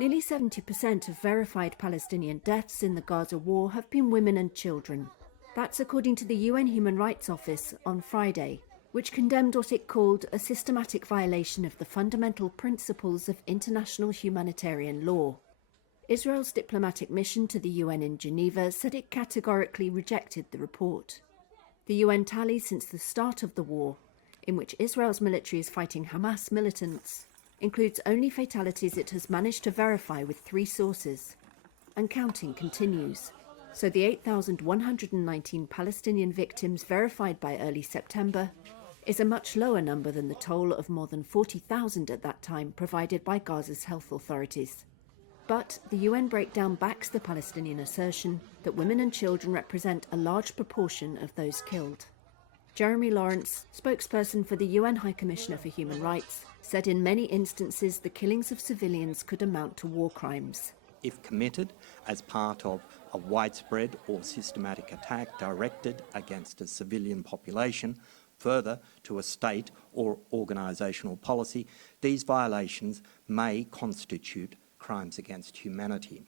Nearly 70% of verified Palestinian deaths in the Gaza war have been women and children. That's according to the UN Human Rights Office on Friday, which condemned what it called a systematic violation of the fundamental principles of international humanitarian law. Israel's diplomatic mission to the UN in Geneva said it categorically rejected the report. The UN tally since the start of the war, in which Israel's military is fighting Hamas militants, includes only fatalities it has managed to verify with 3 sources. And counting continues. So the 8,119 Palestinian victims verified by early September is a much lower number than the toll of more than 40,000 at that time provided by Gaza's health authorities. But the UN breakdown backs the Palestinian assertion that women and children represent a large proportion of those killed. Jeremy Lawrence, spokesperson for the UN High Commissioner for Human Rights, said in many instances the killings of civilians could amount to war crimes. If committed as part of a widespread or systematic attack directed against a civilian population, further to a state or organisational policy, these violations may constitute crimes against humanity.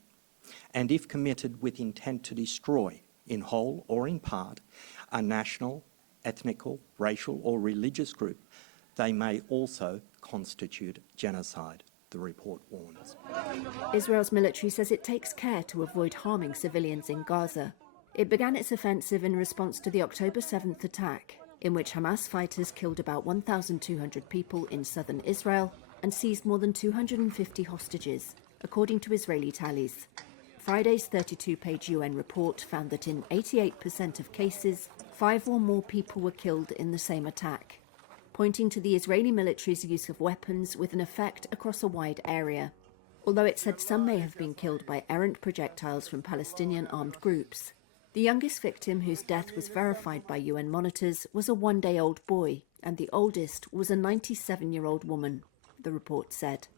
And if committed with intent to destroy, in whole or in part, a national, ethnical, racial or religious group, they may also constitute genocide, the report warns. Israel's military says it takes care to avoid harming civilians in Gaza. It began its offensive in response to the October 7th attack, in which Hamas fighters killed about 1,200 people in southern Israel and seized more than 250 hostages, according to Israeli tallies. Friday's 32-page UN report found that in 88% of cases, 5 or more people were killed in the same attack, pointing to the Israeli military's use of weapons with an effect across a wide area, although it said some may have been killed by errant projectiles from Palestinian armed groups. The youngest victim, whose death was verified by UN monitors, was a 1-day-old boy, and the oldest was a 97-year-old woman, the report said.